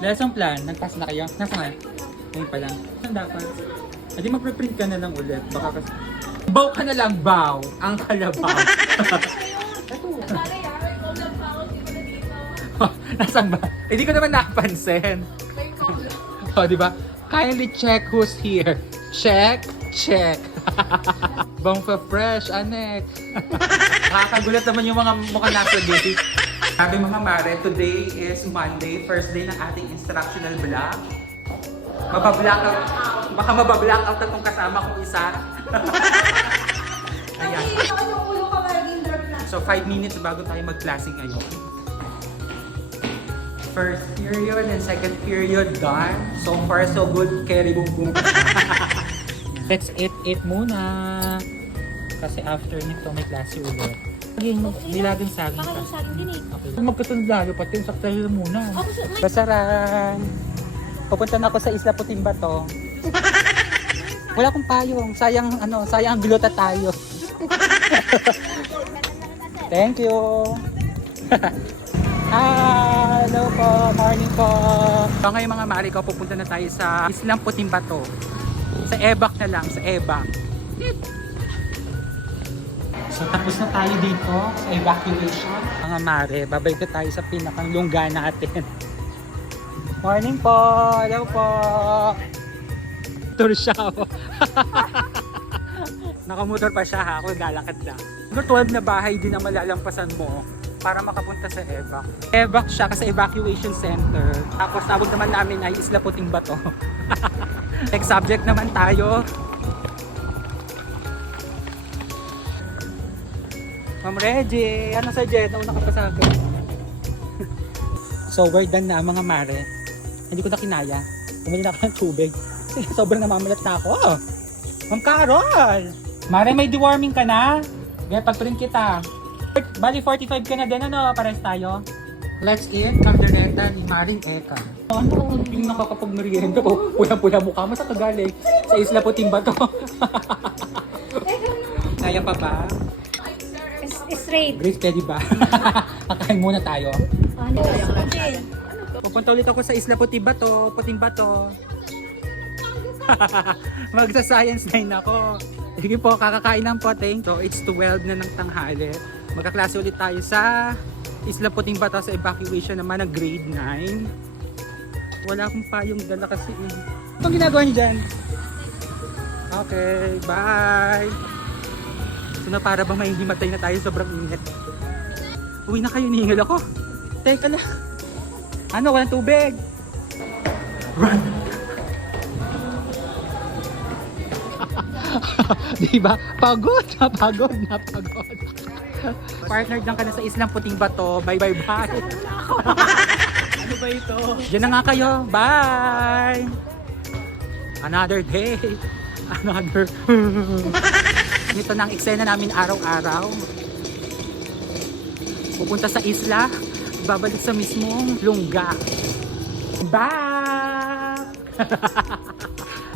Lesson plan, nagpass na kayo? Nasaan? Ngayon pa lang. Saan dapat? Hindi magpre-print ka na lang ulit. Baka kasi... Bow ka na lang, bow! Ang kalabaw. Nasaan ba? Hindi ko naman napansin. O, di ba? Kindly check who's here. Check, check. Bongfa fresh, anek. Nakakagulat naman yung mga mukha nasa date. Sabi mga mare, today is Monday, first day ng ating instructional vlog. Mabablock-out. Baka mabablock-out na itong kasama kong isa. Ayan. So 5 minutes bago tayo mag-classing ngayon. First period and second period done. So far so good, carry boom boom. Let's eat muna. Kasi after nito may klase ulit. Nilagang saging pa. Okay. Magkasunod lalo pati yung saktayo muna. Basaran. Pupunta na ako sa Isla Puting Bato. Wala akong payong. Sayang sayang ang glota tayo. Thank you. Hello po, morning po. So ngayon mga mari ko, pupunta na tayo sa Islang Puting Bato. Sa Ebac na lang, sa Ebac. So tapos na tayo dito sa evacuation. Mga mare, babalik na tayo sa pinakang lungga natin. Morning po, hello po. Tour siya ako. Nakamotor pa siya ha, ako lalakad lang. Siguro 12 na bahay din ang malalampasan mo para makapunta sa Evac. Evac siya kasi evacuation center. Tapos tawag naman namin ay Isla Puting Bato. Next subject naman tayo. Ma'am Reggie, ano sa jet? Nauna ka pa sa akin. So we're done na mga mare. Hindi ko na kinaya. Bumili na ako ng tubig. Kasi sobrang namamalat na ako. Ma'am Carol! Mare, may deworming ka na? Gaya, pagturin kita. Bali, 45 ka na din, ano? Pares tayo. Let's eat kaldereta ni Maring Eka. Ano? Yung nakakapag-merienda ko. Pula-pula mukha mo sa kagaling. Sa Isla Puting Bato. Kaya pa ba? Straight. Grace, pwede ba? Kakain muna tayo. Ano? Pupunta ulit ako sa Isla Puting Bato. Puting Bato. Magsa-science 9 ako. Sige po, kakakain ng poteng. So, it's 12 na ng tanghali. Magkaklase ulit tayo sa Isla Puting Bato sa evacuation naman ng grade 9. Wala akong payong dala kasi. Anong ginagawa niyo dyan? Okay, bye! So na para bang may himatay na tayo, sobrang init. Uwi na kayo, nihingal ako. Teka lang. Ano, walang tubig? Run! Diba? Pagod na pagod na pagod. Partner lang ka na sa Islang Puting Bato. Bye bye bye. Ano ba ito? Diyan na nga kayo. Bye! Another day. Another... Ito na ang eksena namin araw-araw. Pupunta sa isla. Babalik sa mismong lungga. Bye!